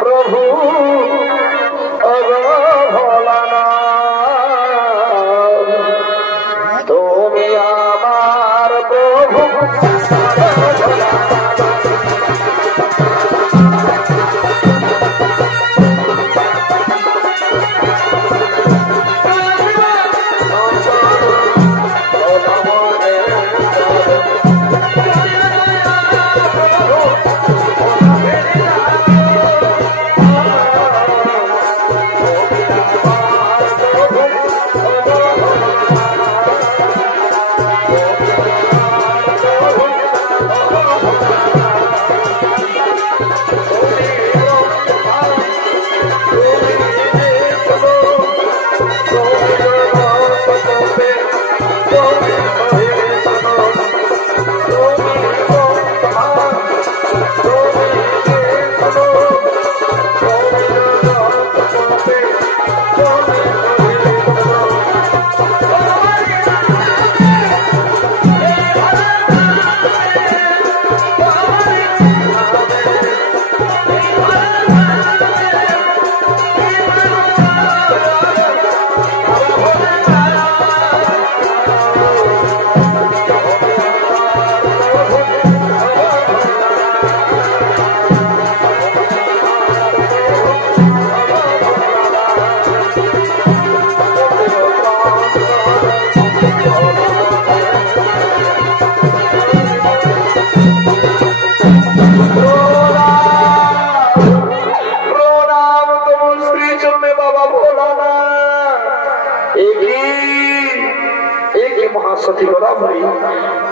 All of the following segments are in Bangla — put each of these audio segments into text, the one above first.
প্রভু তুমি আমার প্রভু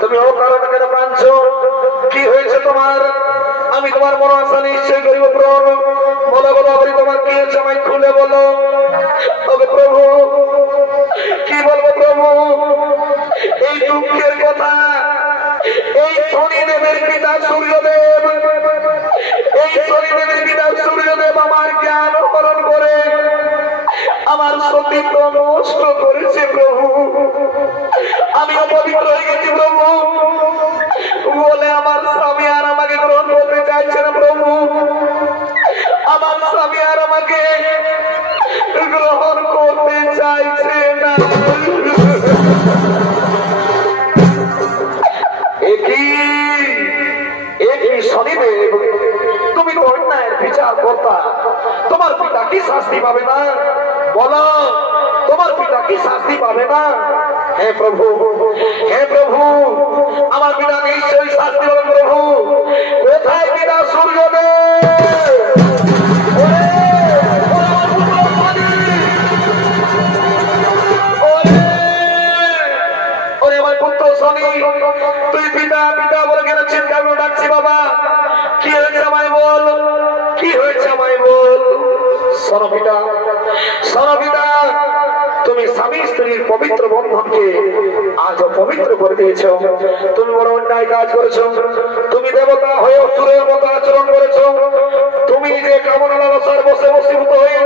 তুমি ও কারণ কেন কাঁদছো? কি হয়েছে তোমার? আমি তোমার মনোবাসা নিশ্চয় করিব। প্রভু বলো বলো, তোমার কি হয়েছে আমায় খুলে বলো। তবে প্রভু কি বলবো প্রভু, এই দুঃখের কথা এই শনিদেবের পিতা সূর্যদেব, এই শনিদেবের পিতা সূর্যদেব আমার জ্ঞান হরণ করে আমার সতীত্ব নষ্ট করেছে প্রভু। আমি অপবিত্র হয়ে গেছি প্রভু বলে আমার স্বামী আর আমাকে গ্রহণ করতে চাইছে না প্রভু। আমার স্বামী আর আমাকে গ্রহণ করতে চাইছে না। একই শনিদেব, তুমি তো অন্যায়ের বিচার কর্তা, তোমার পিতা কি শাস্তি পাবে না? বলো, তোমার পিতা কি শাস্তি পাবে না? হে প্রভু, হে প্রভু, আমার পিতা নিশ্চয়ই শাস্তি পাবে প্রভু। কোথায় পিতা সূর্যদেব? ওরে আমার পুত্র শনি, তুই পিতা পিতা বলে কেন চিন্তা করে ডাকছি বাবা? কি হয়েছে আমায় বল, কি হয়েছে আমায় বল। শোনো পিতা, শোনো পিতা, তুমি স্বামী স্ত্রীর পবিত্র বন্ধনকে আজ অপবিত্র করে দিয়েছ। তুমি বড় অন্যায় কাজ করেছ। তুমি দেবতা হয়ে অসুরের মতো আচরণ করেছ। তুমি যে কামনা লালসার বসে বসীভূত হয়ে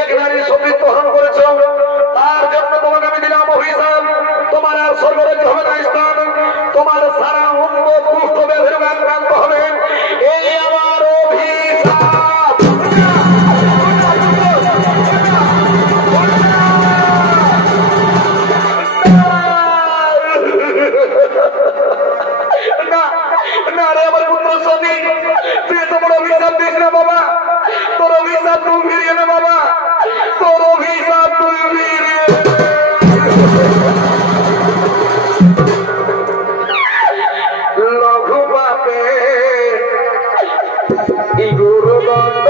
এক নারীর সতীত্ব হরণ করেছ, তার জন্য তোমাকে আমি দিলাম অভিশাপ। তোমার আর স্বর্গরাজ্য হবে না স্থান, তোমার সারা অঙ্গ কুষ্ঠ ব্যাধির আক্রান্ত হবে। এই আমার অভিশাপ। না রে আমার পুত্র শনি, তুই তো বড় অভিশাপ দিস না বাবা। তোর অভিশাপ তুই ফিরিয়ে না বাবা, তোর অভিশাপ তুই ফিরিয়ে। লঘু পাপে গুরু দণ্ড